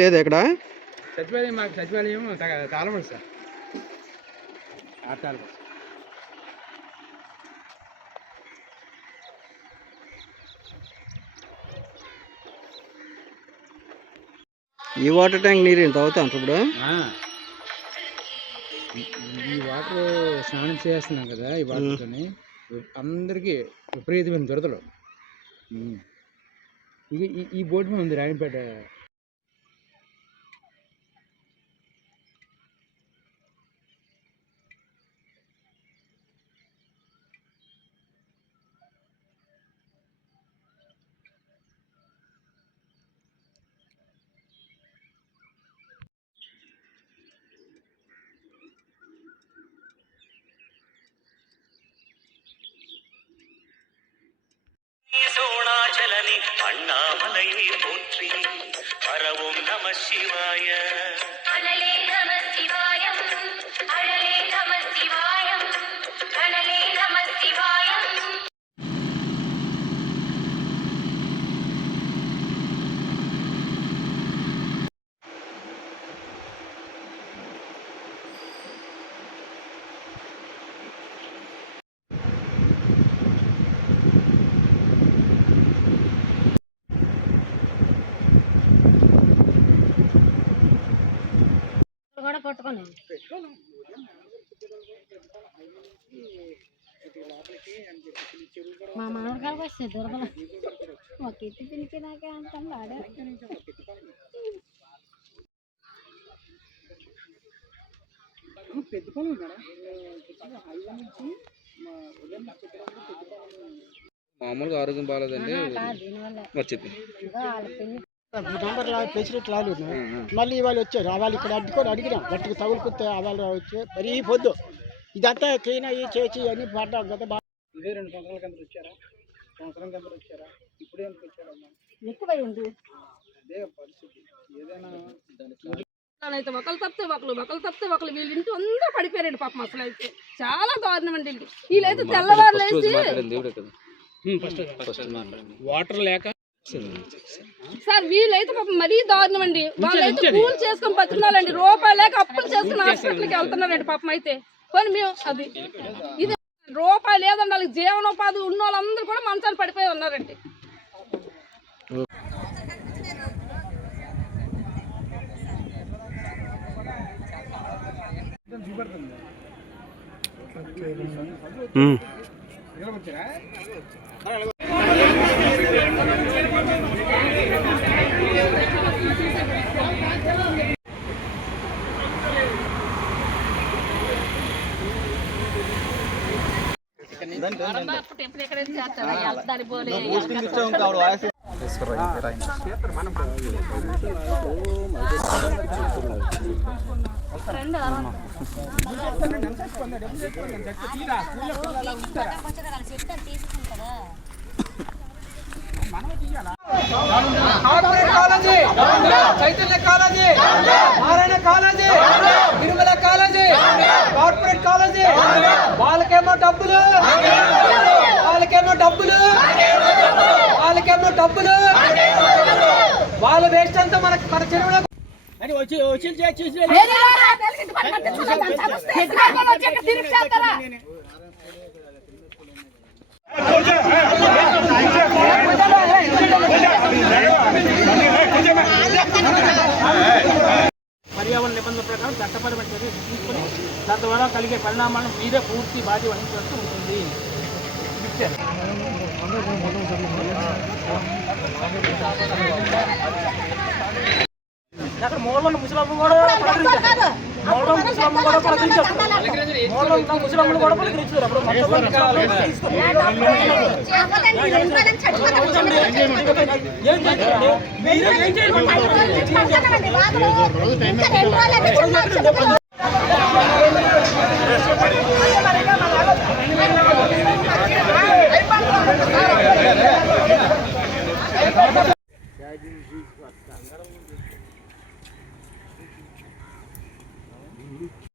లేదు ఇక్కడ సచివాలయం మాకు సచివాలయం తాళపడు సార్ తాళపడు. ఈ వాటర్ ట్యాంక్ నీరు ఎంత అవుతాం ఇప్పుడు? ఈ వాటర్ స్నానం చేస్తున్నాం కదా, ఈ వాటర్తోని అందరికీ విపరీతమైన దురదలు. ఈ బోర్డు మీద ఉంది రాయనపేట. சோணாச்சலனி அண்ணாமலையை போற்றி ஹரவோம் நம சிவாய. அனலே நம சிவாயம், அழலே நம சிவாயம், கனலே நம சிவாயம். పట్టుకోండి మా మామగారికి వస్తే దురదలు ఒక ఎత్తి పిలిచినాకే అంటాం ఆడే. మామూలుగా ఆరోగ్యం బాగాలేదండి వచ్చింది. ప్రెసిడెంట్ రాలేదు, మళ్ళీ ఇవాళ వచ్చారు. వాళ్ళు ఇక్కడ అడిగినాం గట్టిగా తగులుకుంటే వాళ్ళు వచ్చి మరీ పొద్దు ఇదంతా క్లీన్ అయ్యి చేసి అని పడ్డాం కదా. ఇదే 2 సంవత్సరాల కింద వచ్చారా, సంవత్సరం కింద వచ్చారా, ఇప్పుడు ఎందుకు వచ్చారమ్మా? ఎక్కువైంది అదే పరిస్థితి. ఏదైనా అయితే ఒకళ్ళు తప్పితే ఒకళ్ళు వీళ్ళ ఇంటి అందరూ పడిపోయారండి పాపం. అసలు అయితే చాలా దారుణం అండి. వీళ్ళైతే తెల్లవారు లేచి వాటర్ లేక సార్ వీళ్ళైతే పాపం మరీ దారుణం అండి. వాళ్ళైతే పూలు చేసుకొని బతుకున్నారండి, రూపాయలు లేక అప్పులు చేసుకుని హాస్పిటల్కి వెళ్తున్నారండి పాపం. అయితే కానీ మేము అది ఇది రూపాయలు లేదండి, వాళ్ళకి జీవనోపాధి ఉన్న వాళ్ళందరూ కూడా మంచాలు పడిపోయి ఉన్నారండి. Chaitanya college, Narayana college, Tirumala college, corporate college, వాళ్ళకేమో డబ్బులు, వాళ్ళ వేస్ట్ అంతా మన చెరువులో పర్యావరణ నిబంధనల ప్రకారం చట్టపరమైన చర్యలు తీసుకుని తద్వారా కలిగే పరిణామాలను మీరే పూర్తి బాధ్యత వహించాల్సి ఉంటుంది. ఇచ్చారు. అక్కడ మూలలో ముసలమ్మ కూడా పలకరించారు. మూలలో ముసలమ్మ కూడా పలకరించారు. మూలలో ఉన్న ముసలమ్మలు కూడా పలకరించారు. అప్పుడు మొత్తం ఏం చేయాలి? మీరే ఏం చేయాలి?